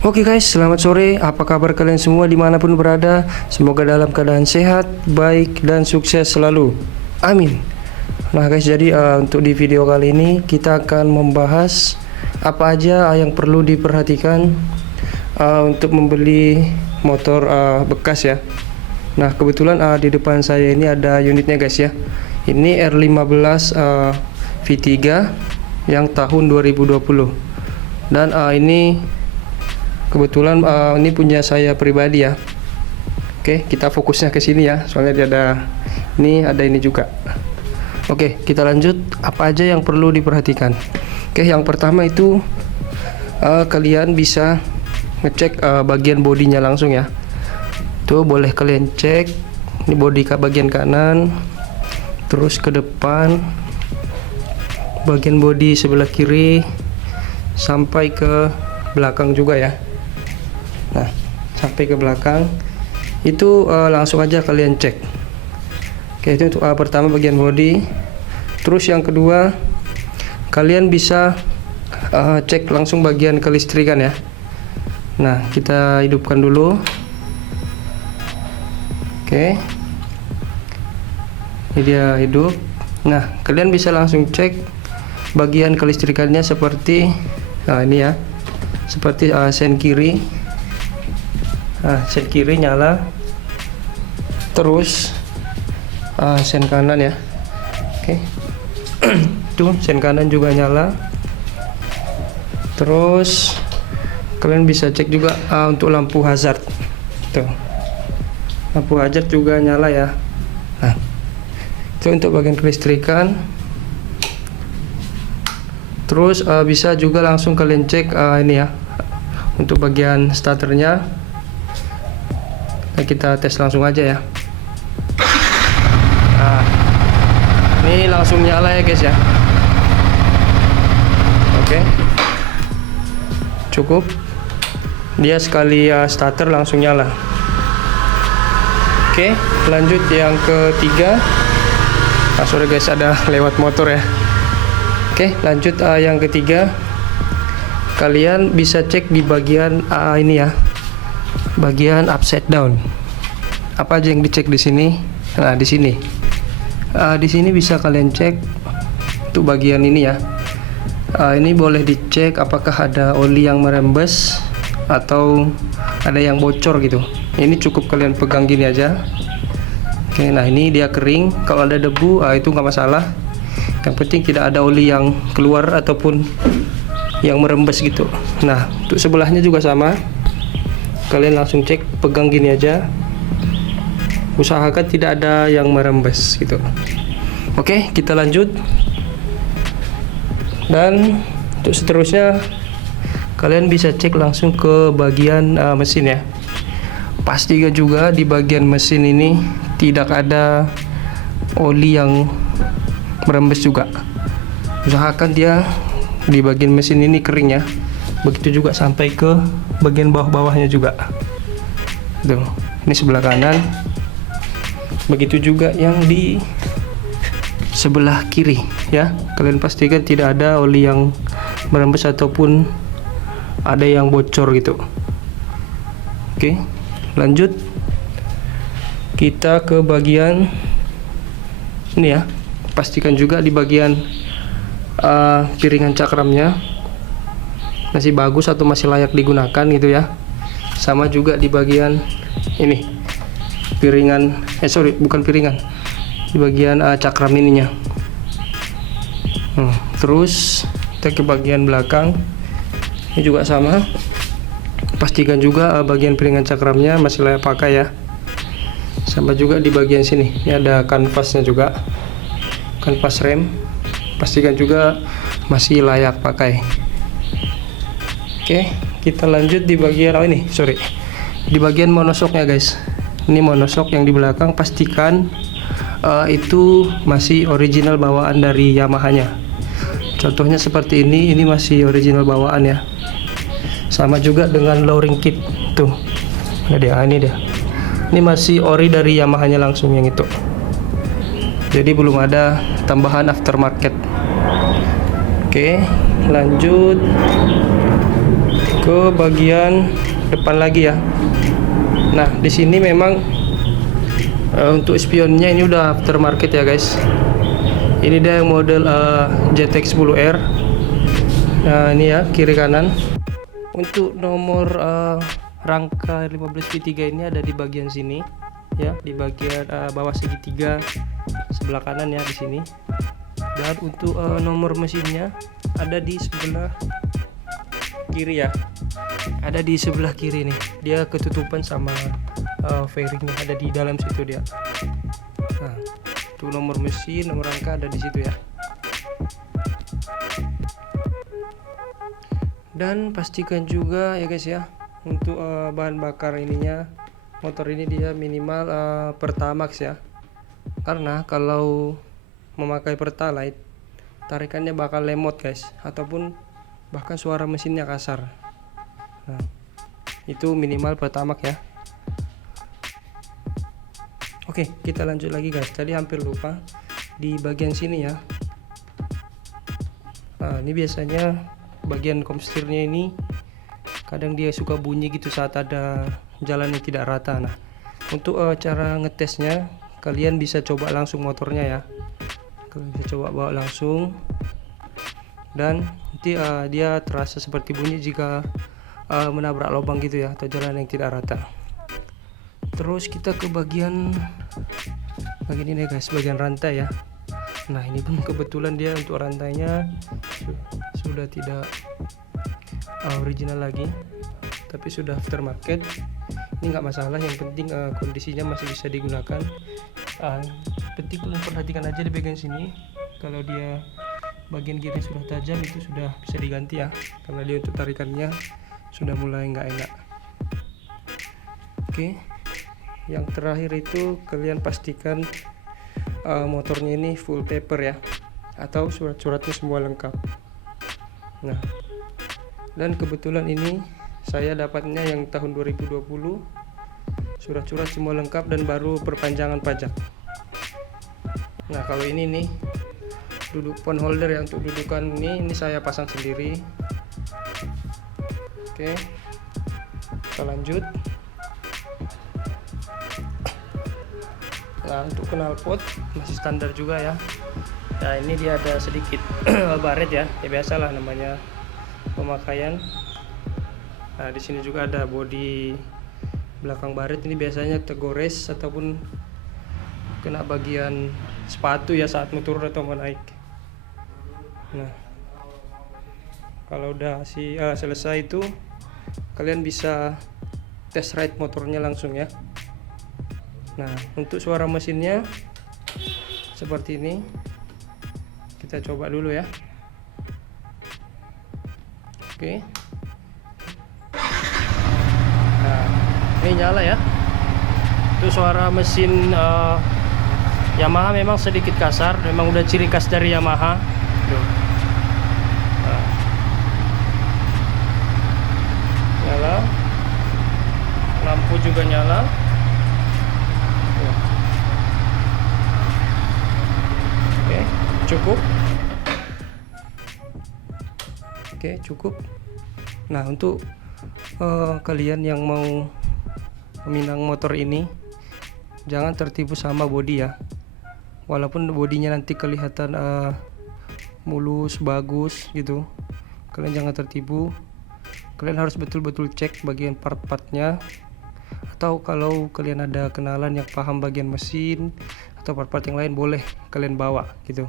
Oke guys, selamat sore. Apa kabar kalian semua dimanapun berada? Semoga dalam keadaan sehat, baik, dan sukses selalu. Amin. Nah guys, jadi untuk di video kali ini kita akan membahas apa aja yang perlu diperhatikan untuk membeli motor bekas ya. Nah kebetulan di depan saya ini ada unitnya guys ya. Ini R15 V3 yang tahun 2020. Dan ini kebetulan ini punya saya pribadi ya. Oke, kita fokusnya ke sini ya. Soalnya dia ada ini juga. Oke, kita lanjut. Apa aja yang perlu diperhatikan? Oke, yang pertama itu kalian bisa ngecek bagian bodinya langsung ya. Tuh boleh kalian cek. Ini bodi bagian kanan, terus ke depan, bagian bodi sebelah kiri, sampai ke belakang juga ya. Nah, sampai ke belakang itu langsung aja kalian cek. Oke, itu untuk pertama bagian bodi. Terus yang kedua, kalian bisa cek langsung bagian kelistrikan ya. Nah, kita hidupkan dulu. Oke, ini dia hidup. Nah, kalian bisa langsung cek bagian kelistrikannya seperti ini ya, seperti sen kiri. Sen kiri nyala, terus sen kanan ya. Oke. Tuh sen kanan juga nyala. Terus kalian bisa cek juga untuk lampu hazard. Tuh, lampu hazard juga nyala ya. Nah, itu untuk bagian kelistrikan. Terus bisa juga langsung kalian cek ini ya, untuk bagian starternya. Nah, kita tes langsung aja ya. Nah, ini langsung nyala ya guys ya. Oke, cukup. Dia sekali starter langsung nyala. Oke, lanjut yang ketiga. Sorry guys, ada lewat motor ya. Oke, lanjut yang ketiga. Kalian bisa cek di bagian ini ya, bagian upside down. Apa aja yang dicek di sini? Nah, di sini. Di sini bisa kalian cek untuk bagian ini ya. Ini boleh dicek apakah ada oli yang merembes atau ada yang bocor gitu. Ini cukup kalian pegang gini aja. Oke, nah ini dia kering. Kalau ada debu itu nggak masalah. Yang penting tidak ada oli yang keluar ataupun yang merembes gitu. Nah, untuk sebelahnya juga sama. Kalian langsung cek, pegang gini aja. Usahakan tidak ada yang merembes gitu. Oke, kita lanjut. Dan untuk seterusnya kalian bisa cek langsung ke bagian mesin ya. Pastikan juga di bagian mesin ini tidak ada oli yang merembes juga. Usahakan dia di bagian mesin ini kering ya. Begitu juga sampai ke bagian bawah-bawahnya juga. Tuh, ini sebelah kanan. Begitu juga yang di sebelah kiri ya. Kalian pastikan tidak ada oli yang merembes ataupun ada yang bocor gitu. Oke, lanjut. Kita ke bagian ini ya. Pastikan juga di bagian piringan cakramnya masih bagus atau masih layak digunakan gitu ya. Sama juga di bagian ini piringan, bukan piringan, di bagian cakram ininya. Terus kita ke bagian belakang, ini juga sama. Pastikan juga bagian piringan cakramnya masih layak pakai ya. Sama juga di bagian sini, ini ada kanvasnya juga, kanvas rem. Pastikan juga masih layak pakai. Oke, kita lanjut di bagian di bagian monosoknya guys. Ini monosok yang di belakang, pastikan itu masih original bawaan dari Yamaha-nya. Contohnya seperti ini masih original bawaan ya. Sama juga dengan lowering kit tuh. Ini dia. Ini masih ori dari Yamaha-nya langsung yang itu. Jadi belum ada tambahan aftermarket. Oke, lanjut. ke bagian depan lagi ya. Nah, di sini memang untuk spionnya ini udah aftermarket ya guys. Ini dia yang model JTX 10R. Nah, ini ya kiri kanan. Untuk nomor rangka 15V3 ini ada di bagian sini ya, di bagian bawah segitiga sebelah kanan ya di sini. Dan untuk nomor mesinnya ada di sebelah kiri ya, ada di sebelah kiri nih. Dia ketutupan sama fairingnya, ada di dalam situ dia. Nah, itu nomor mesin, nomor rangka ada di situ ya. Dan pastikan juga ya guys ya, untuk bahan bakar ininya, motor ini dia minimal Pertamax ya. Karena kalau memakai Pertalite, tarikannya bakal lemot guys, ataupun bahkan suara mesinnya kasar. Nah, itu minimal Pertamax ya. Oke, kita lanjut lagi guys. Tadi hampir lupa di bagian sini ya. Nah, ini biasanya bagian komstirnya ini kadang dia suka bunyi gitu saat ada jalan yang tidak rata. Nah, untuk cara ngetesnya, kalian bisa coba langsung motornya ya. Kalian bisa coba bawa langsung, dan nanti dia terasa seperti bunyi jika menabrak lubang gitu ya, atau jalan yang tidak rata. Terus kita ke bagian ini guys, bagian rantai ya. Nah, ini pun kebetulan dia untuk rantainya sudah tidak original lagi, tapi sudah aftermarket. Ini nggak masalah, yang penting kondisinya masih bisa digunakan. Penting kalian perhatikan aja di bagian sini, kalau dia bagian kiri sudah tajam itu sudah bisa diganti ya, karena dia untuk tarikannya sudah mulai nggak enak. Oke, yang terakhir itu kalian pastikan motornya ini full paper ya, atau surat-suratnya semua lengkap. Nah, dan kebetulan ini saya dapatnya yang tahun 2020, surat-surat semua lengkap dan baru perpanjangan pajak. Nah, kalau ini nih duduk phone holder ya, untuk dudukan ini saya pasang sendiri. Oke, kita lanjut. Nah, untuk knalpot masih standar juga ya. Nah, ini dia ada sedikit baret ya, biasalah namanya pemakaian. Nah, di sini juga ada bodi belakang baret, ini biasanya tergores ataupun kena bagian sepatu ya saat mau turun atau mau naik. Nah, kalau udah selesai itu, kalian bisa test ride motornya langsung ya. Nah, untuk suara mesinnya seperti ini, kita coba dulu ya. Oke. Nah, ini nyala ya. Itu suara mesin Yamaha memang sedikit kasar, memang udah ciri khas dari Yamaha. Nah, nyala, lampu juga nyala. Oke, cukup. Oke, cukup. Nah, untuk kalian yang mau meminang motor ini, jangan tertipu sama bodi ya. Walaupun bodinya nanti kelihatan mulus, bagus gitu, kalian jangan tertipu. Kalian harus betul-betul cek bagian part-partnya. Atau kalau kalian ada kenalan yang paham bagian mesin atau part-part yang lain, boleh kalian bawa gitu.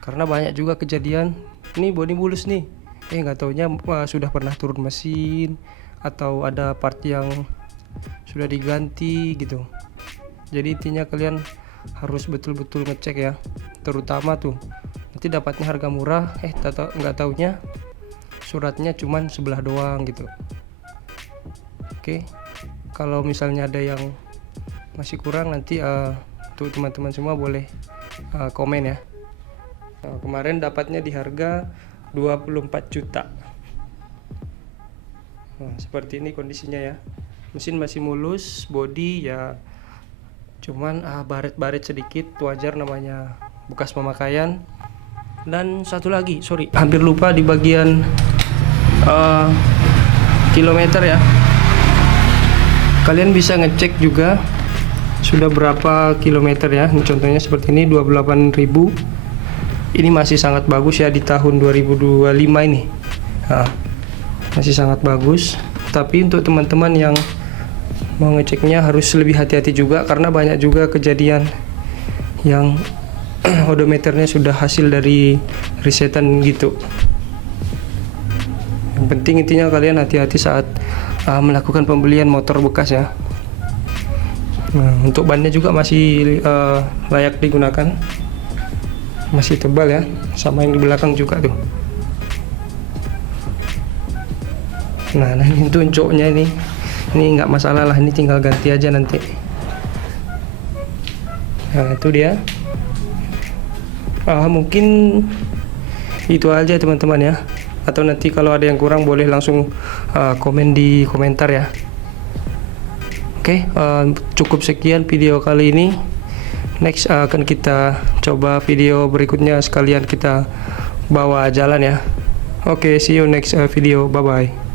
Karena banyak juga kejadian, ini bodi mulus nih, nggak taunya sudah pernah turun mesin atau ada part yang sudah diganti gitu. Jadi intinya kalian harus betul-betul ngecek ya, terutama tuh nanti dapatnya harga murah, nggak taunya suratnya cuman sebelah doang gitu. Oke, kalau misalnya ada yang masih kurang, nanti untuk teman-teman semua boleh komen ya. Nah, kemarin dapatnya di harga 24 juta. Nah, seperti ini kondisinya ya. Mesin masih mulus, bodi ya cuman baret-baret sedikit, wajar namanya bekas pemakaian. Dan satu lagi, sorry, hampir lupa di bagian kilometer ya. Kalian bisa ngecek juga sudah berapa kilometer ya. Ini contohnya seperti ini 28.000. Ini masih sangat bagus ya di tahun 2025 ini. Nah, masih sangat bagus. Tapi untuk teman-teman yang mau ngeceknya harus lebih hati-hati juga, karena banyak juga kejadian yang odometernya sudah hasil dari resetan gitu. Yang penting intinya kalian hati-hati saat melakukan pembelian motor bekas ya. Nah, untuk bannya juga masih layak digunakan, masih tebal ya, sama yang di belakang juga tuh. Nah ini untuk uncoknya ini nggak masalah lah, ini tinggal ganti aja nanti. Nah itu dia. Mungkin itu aja teman-teman ya. Atau nanti kalau ada yang kurang boleh langsung komen di komentar ya. Oke, cukup sekian video kali ini. Next akan kita coba video berikutnya, sekalian kita bawa jalan ya. Oke, see you next video. Bye bye.